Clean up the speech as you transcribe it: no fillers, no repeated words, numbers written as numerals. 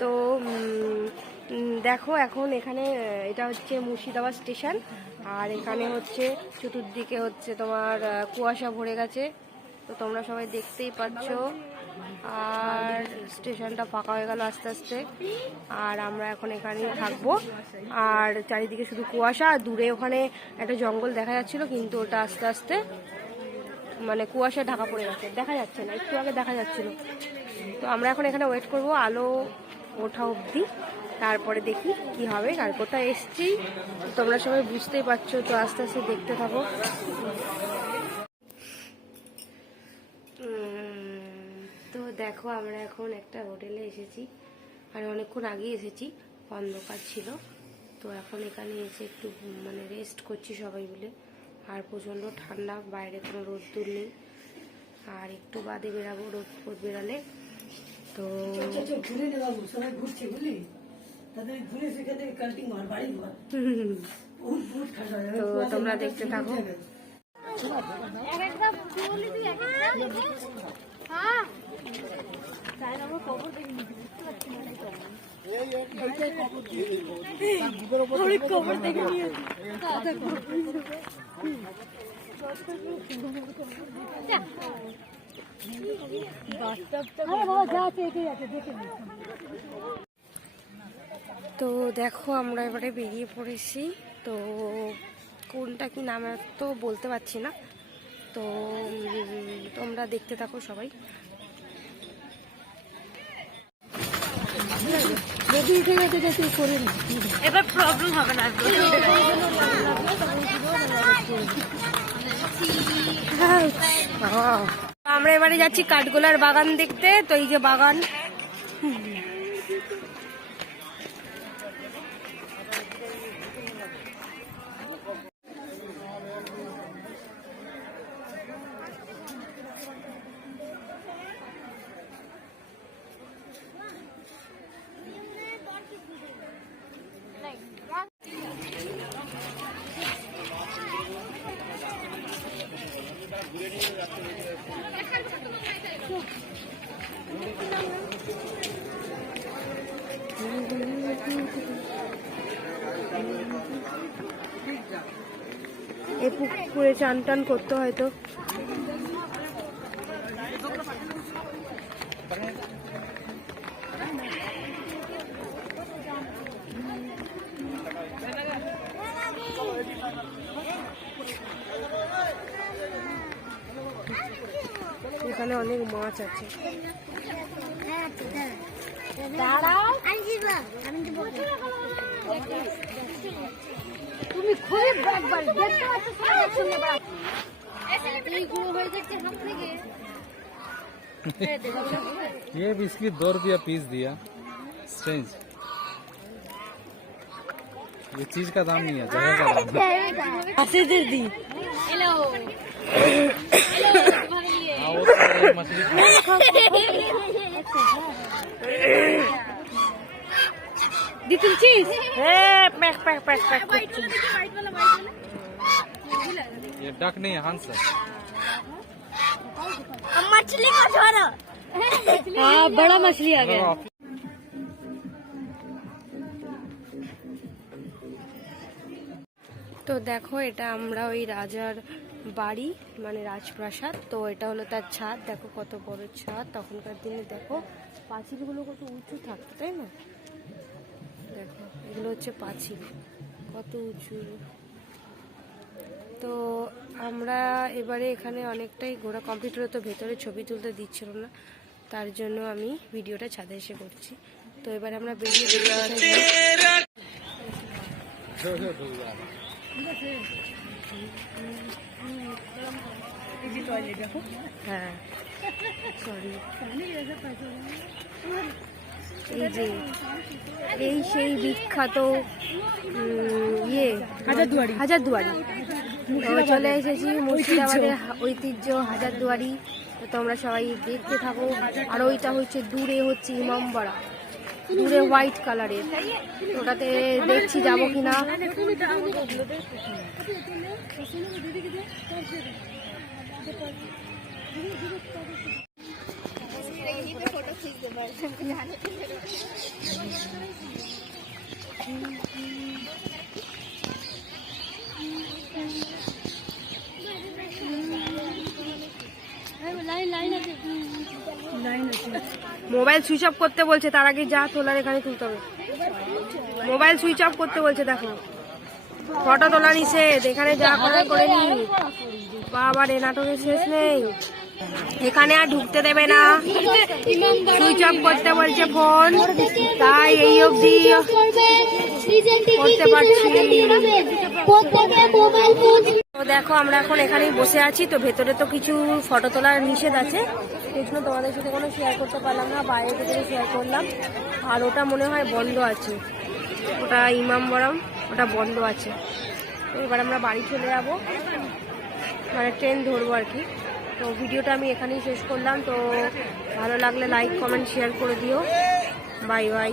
তো দেখো এখন এখানে এটা হচ্ছে মুর্শিদাবাদ স্টেশন, আর এখানে হচ্ছে চতুর্দিকে হচ্ছে তোমার কুয়াশা ভরে গেছে, তো তোমরা সবাই দেখতেই পাচ্ছ। আর স্টেশনটা ফাঁকা হয়ে গেল আস্তে আস্তে, আর আমরা এখন এখানেই থাকবো। আর চারিদিকে শুধু কুয়াশা, আর দূরে ওখানে একটা জঙ্গল দেখা যাচ্ছিল, কিন্তু ওটা আস্তে আস্তে মানে কুয়াশা ঢাকা পড়ে গেছে, দেখা যাচ্ছে না, একটু আগে দেখা যাচ্ছিল। তো আমরা এখন এখানে ওয়েট করব আলো ওঠা অবধি, তারপরে দেখি কি হবে। আর কোথায় এসছি তোমরা সবাই বুঝতেই পারছো, তো আস্তে আস্তে দেখতে থাকো। তো দেখো আমরা এখন একটা হোটেলে এসেছি, আর অনেকক্ষণ আগে এসেছি, অন্ধকার ছিল। তো এখন এখানে এসে একটু মানে রেস্ট করছি সবাই মিলে। আর প্রচণ্ড ঠান্ডা, বাইরে কোনো রোদ্দুর নেই, আর একটু বাদে বেরাবো রোদ বেরালে। তো তোমরা দেখতে থাকো। তো দেখো আমরা এবারে বেরিয়ে পড়েছি। তো কোনটা কি নাম তো বলতে পারছি না, তো তোমরা দেখতে থাকো সবাই। এবার প্রবলেম হবে না, আমরা এবারে যাচ্ছি কাঠগোলার বাগান দেখতে। তো এই যে বাগান, এই পুকুরে চান টান করতে হয়তো। এখানে অনেক মাছ আছে। তুমি খুব একবার দেখতে ये बिस्किट 2 रुपया पीस दिया, स्ट्रेंज। ये चीज का दाम नहीं है, जगह का दाम ऐसे दे दी। हेलो हाँ, वो तो मछली दी तुम चीज पैक पैक पैक पैक। ये डक नहीं है, हंस है। मछली का छोरा। हाँ बड़ा मछली आ गया। তো দেখো এটা আমরা ওই রাজার বাড়ি মানে রাজপ্রাসাদ, তো এটা হলো তার ছাদ। দেখো কত বড় ছাদ, তখনকার দিনে দেখো পাঁচিলগুলো কত উঁচু থাকতো, তাই না? দেখো এগুলো হচ্ছে পাঁচিল, কত উঁচু। তো আমরা এবারে এখানে অনেকটাই ঘোরা কমপ্লিট হলো, তো ভেতরে ছবি তুলতে দিচ্ছিল না, তার জন্য আমি ভিডিওটা ছাদে এসে করছি। তো এবারে আমরা বেরিয়ে হ্যাঁ সরি, এই যে এই সেই বিখ্যাত হাজারদুয়ারি চলে এসেছি, মুর্শিদাবাদের ঐতিহ্য হাজারদুয়ারি। তো তোমরা সবাই দেখতে থাকো। আর ওইটা হচ্ছে দূরে হচ্ছে ইমামবাড়া, দূরে হোয়াইট কালারের, ওটাতে দেখছি যাবো কিনা। মোবাইল সুইচ অফ করতে বলছে, তার আগে যা তোলার এখানে তুলতে হবে। মোবাইল সুইচ অফ করতে বলছে, দেখো ফটো তোলা নিষেধ, এখানে যা করে করে নি। বাবা রে, নাটকের শেষ নেই, এখানে আর ঢুকতে দেবে না, সুইচ অফ করতে বলছে ফোন, তাই এই অবধি করতে পারছি। তো দেখো আমরা এখন এখানেই বসে আছি, তো ভেতরে তো কিছু ফটো তোলার নিষেধ আছে, সেই জন্য তোমাদের সাথে কোনো শেয়ার করতে পারলাম না, বাইরে থেকে শেয়ার করলাম। আর ওটা মনে হয় বন্ধ আছে, ওটা ইমামবাড়া, ওটা বন্ধ আছে। তো এবার আমরা বাড়ি চলে যাবো, মানে ট্রেন ধরবো আর কি। তো ভিডিওটা আমি এখানেই শেষ করলাম। তো ভালো লাগলে লাইক কমেন্ট শেয়ার করে দিও। Bye bye.